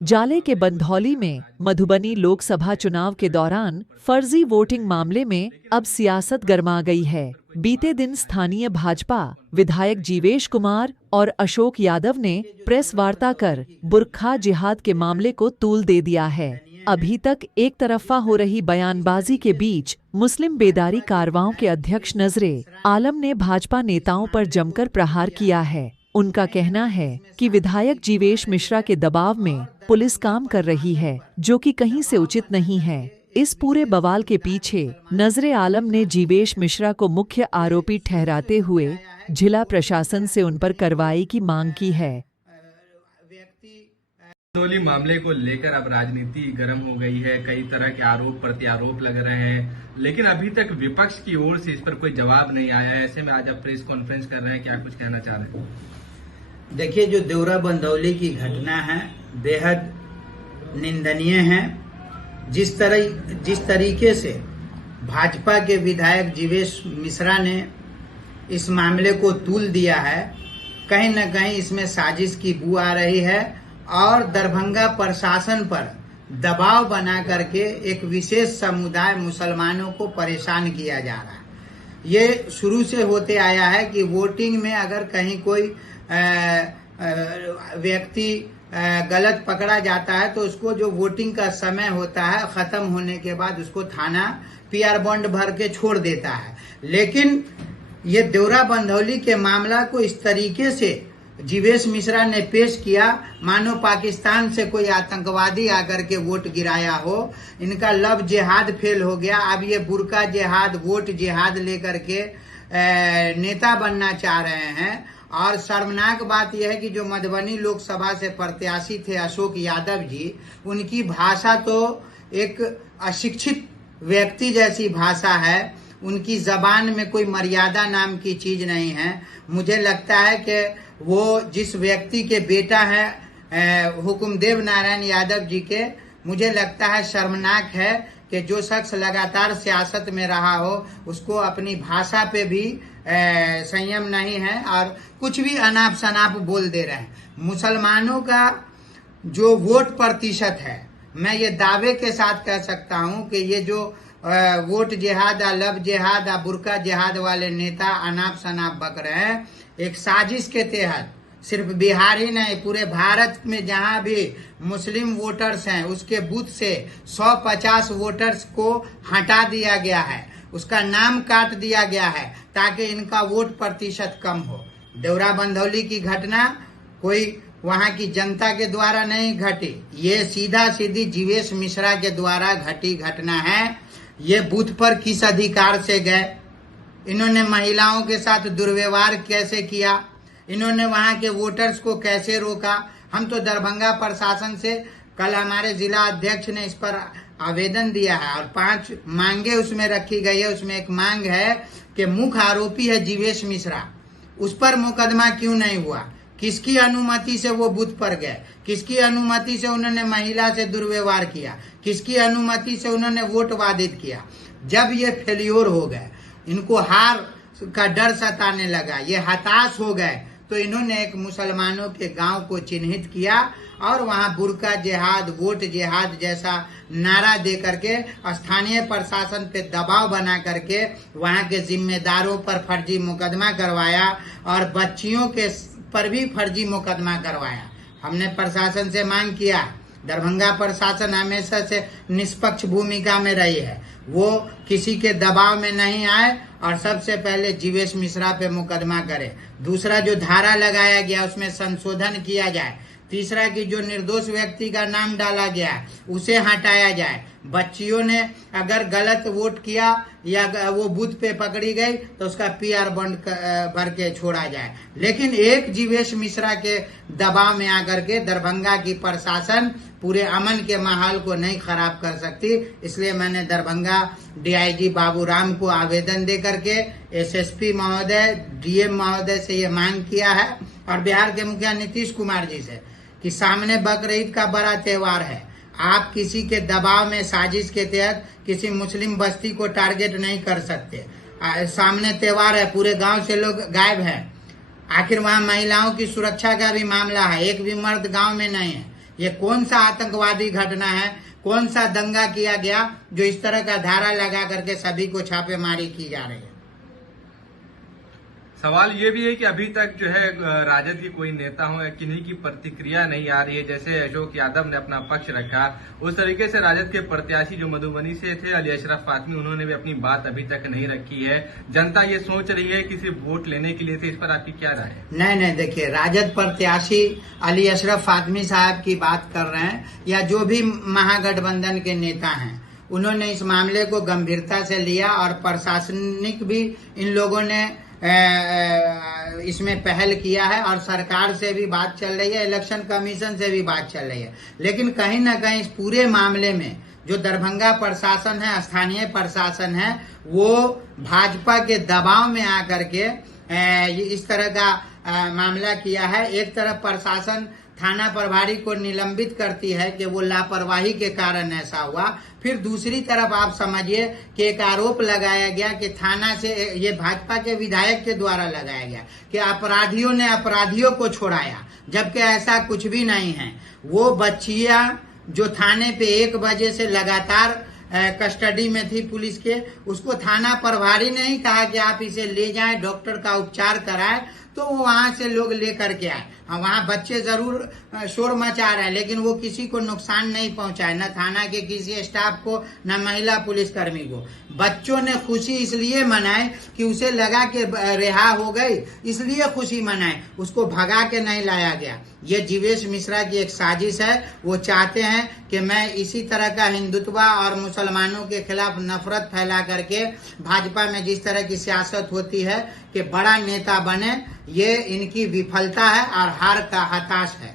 जाले के बंधौली में मधुबनी लोकसभा चुनाव के दौरान फर्जी वोटिंग मामले में अब सियासत गरमा गई है। बीते दिन स्थानीय भाजपा विधायक जीवेश कुमार और अशोक यादव ने प्रेस वार्ता कर बुरखा जिहाद के मामले को तूल दे दिया है। अभी तक एक तरफा हो रही बयानबाजी के बीच मुस्लिम बेदारी कारवाओं के अध्यक्ष नजरे आलम ने भाजपा नेताओं पर जमकर प्रहार किया है। उनका कहना है कि विधायक जीवेश मिश्रा के दबाव में पुलिस काम कर रही है, जो कि कहीं से उचित नहीं है। इस पूरे बवाल के पीछे नजरे आलम ने जीवेश मिश्रा को मुख्य आरोपी ठहराते हुए जिला प्रशासन से उन पर कार्रवाई की मांग की है। बंधौली मामले को लेकर अब राजनीति गर्म हो गई है। कई तरह के आरोप प्रत्यारोप लग रहे हैं, लेकिन अभी तक विपक्ष की ओर से इस पर कोई जवाब नहीं आया है। ऐसे में आज आप प्रेस कॉन्फ्रेंस कर रहे हैं, क्या कुछ कहना चाह रहे हैं? देखिए, जो देवरा बंधौली की घटना है बेहद निंदनीय है। जिस तरीके से भाजपा के विधायक जीवेश मिश्रा ने इस मामले को तूल दिया है, कहीं न कहीं इसमें साजिश की बू आ रही है और दरभंगा प्रशासन पर दबाव बना करके एक विशेष समुदाय मुसलमानों को परेशान किया जा रहा है। ये शुरू से होते आया है कि वोटिंग में अगर कहीं कोई व्यक्ति गलत पकड़ा जाता है तो उसको जो वोटिंग का समय होता है खत्म होने के बाद उसको थाना पीआर बॉन्ड भर के छोड़ देता है। लेकिन ये देवरा बंधौली के मामला को इस तरीके से जीवेश मिश्रा ने पेश किया मानो पाकिस्तान से कोई आतंकवादी आकर के वोट गिराया हो। इनका लव जिहाद फेल हो गया। अब ये बुरका जिहाद, वोट जिहाद लेकर के नेता बनना चाह रहे हैं। और शर्मनाक बात यह है कि जो मधुबनी लोकसभा से प्रत्याशी थे अशोक यादव जी, उनकी भाषा तो एक अशिक्षित व्यक्ति जैसी भाषा है। उनकी जबान में कोई मर्यादा नाम की चीज नहीं है। मुझे लगता है कि वो जिस व्यक्ति के बेटा है हुकुमदेव नारायण यादव जी के, मुझे लगता है शर्मनाक है कि जो शख्स लगातार सियासत में रहा हो उसको अपनी भाषा पे भी संयम नहीं है और कुछ भी अनाप शनाप बोल दे रहे हैं। मुसलमानों का जो वोट प्रतिशत है, मैं ये दावे के साथ कह सकता हूं कि ये जो वोट जिहाद, लव जिहाद, बुरका जिहाद वाले नेता अनाप शनाप बक रहे हैं, एक साजिश के तहत सिर्फ बिहार ही नहीं पूरे भारत में जहां भी मुस्लिम वोटर्स हैं उसके बूथ से 150 वोटर्स को हटा दिया गया है, उसका नाम काट दिया गया है ताकि इनका वोट प्रतिशत कम हो। देवरा बंधौली की घटना कोई वहां की जनता के द्वारा नहीं घटी, ये सीधा सीधी जीवेश मिश्रा के द्वारा घटी घटना है। ये बूथ पर किस अधिकार से गए, इन्होंने महिलाओं के साथ दुर्व्यवहार कैसे किया, इन्होंने वहां के वोटर्स को कैसे रोका। हम तो दरभंगा प्रशासन से कल हमारे जिला अध्यक्ष ने इस पर आवेदन दिया है और 5 मांगे उसमें रखी गई है। उसमें एक मांग है कि मुख्य आरोपी है जीवेश मिश्रा, उस पर मुकदमा क्यों नहीं हुआ, किसकी अनुमति से वो बूथ पर गए, किसकी अनुमति से उन्होंने महिला से दुर्व्यवहार किया, किसकी अनुमति से उन्होंने वोट बाधित किया। जब ये फेल्योर हो गए, इनको हार का डर सताने लगा, ये हताश हो गए, तो इन्होंने एक मुसलमानों के गांव को चिन्हित किया और वहां बुरका जिहाद, वोट जिहाद जैसा नारा दे करके स्थानीय प्रशासन पे दबाव बना करके वहां के जिम्मेदारों पर फर्जी मुकदमा करवाया और बच्चियों के पर भी फर्जी मुकदमा करवाया। हमने प्रशासन से मांग किया, दरभंगा प्रशासन हमेशा से निष्पक्ष भूमिका में रही है, वो किसी के दबाव में नहीं आए और सबसे पहले जीवेश मिश्रा पे मुकदमा करे। दूसरा, जो धारा लगाया गया उसमें संशोधन किया जाए। तीसरा, कि जो निर्दोष व्यक्ति का नाम डाला गया उसे हटाया जाए। बच्चियों ने अगर गलत वोट किया या वो बूथ पे पकड़ी गई तो उसका पीआर बॉन्ड भर के छोड़ा जाए। लेकिन एक जीवेश मिश्रा के दबाव में आकर के दरभंगा की प्रशासन पूरे अमन के माहौल को नहीं खराब कर सकती। इसलिए मैंने दरभंगा डीआईजी बाबूराम को आवेदन दे करके एसएसपी महोदय, डीएम महोदय से ये मांग किया है और बिहार के मुखिया नीतीश कुमार जी से कि सामने बकरीद का बड़ा त्योहार है, आप किसी के दबाव में साजिश के तहत किसी मुस्लिम बस्ती को टारगेट नहीं कर सकते। सामने त्योहार है, पूरे गांव से लोग गायब हैं। आखिर वहां महिलाओं की सुरक्षा का भी मामला है, एक भी मर्द गांव में नहीं है। ये कौन सा आतंकवादी घटना है, कौन सा दंगा किया गया जो इस तरह का धारा लगा करके सभी को छापेमारी की जा रही है। सवाल ये भी है कि अभी तक जो है राजद की कोई नेता हो या किन्हीं की प्रतिक्रिया नहीं आ रही है। जैसे अशोक यादव ने अपना पक्ष रखा, उस तरीके से राजद के प्रत्याशी जो मधुबनी से थे अली अशरफ फातमी, उन्होंने भी अपनी बात अभी तक नहीं रखी है। जनता ये सोच रही है कि सिर्फ वोट लेने के लिए थे। इस पर आपकी क्या राय है? नहीं, देखिए, राजद प्रत्याशी अली अशरफ फातमी साहब की बात कर रहे हैं या जो भी महागठबंधन के नेता हैं, उन्होंने इस मामले को गंभीरता से लिया और प्रशासनिक भी इन लोगों ने इसमें पहल किया है और सरकार से भी बात चल रही है, इलेक्शन कमीशन से भी बात चल रही है। लेकिन कहीं ना कहीं इस पूरे मामले में जो दरभंगा प्रशासन है, स्थानीय प्रशासन है, वो भाजपा के दबाव में आकर के इस तरह का मामला किया है। एक तरफ प्रशासन थाना प्रभारी को निलंबित करती है कि वो लापरवाही के कारण ऐसा हुआ, फिर दूसरी तरफ आप समझिए कि एक आरोप लगाया गया कि थाना से, ये भाजपा के विधायक के द्वारा लगाया गया कि अपराधियों ने अपराधियों को छोड़ाया, जबकि ऐसा कुछ भी नहीं है। वो बच्चियां जो थाने पे 1 बजे से लगातार कस्टडी में थी पुलिस के, उसको थाना प्रभारी ने ही कहा कि आप इसे ले जाएं, डॉक्टर का उपचार कराएं, तो वहां से लोग लेकर के आए। वहां बच्चे जरूर शोर मचा रहे हैं, लेकिन वो किसी को नुकसान नहीं पहुंचाए, न थाना के किसी स्टाफ को, न महिला पुलिसकर्मी को। बच्चों ने खुशी इसलिए मनाई कि उसे लगा कि रिहा हो गई, इसलिए खुशी मनाए, उसको भगा के नहीं लाया गया। ये जीवेश मिश्रा की एक साजिश है। वो चाहते हैं कि मैं इसी तरह का हिंदुत्व और मुसलमानों के खिलाफ नफरत फैला करके भाजपा में जिस तरह की सियासत होती है कि बड़ा नेता बने, ये इनकी विफलता है और हार का हताश है।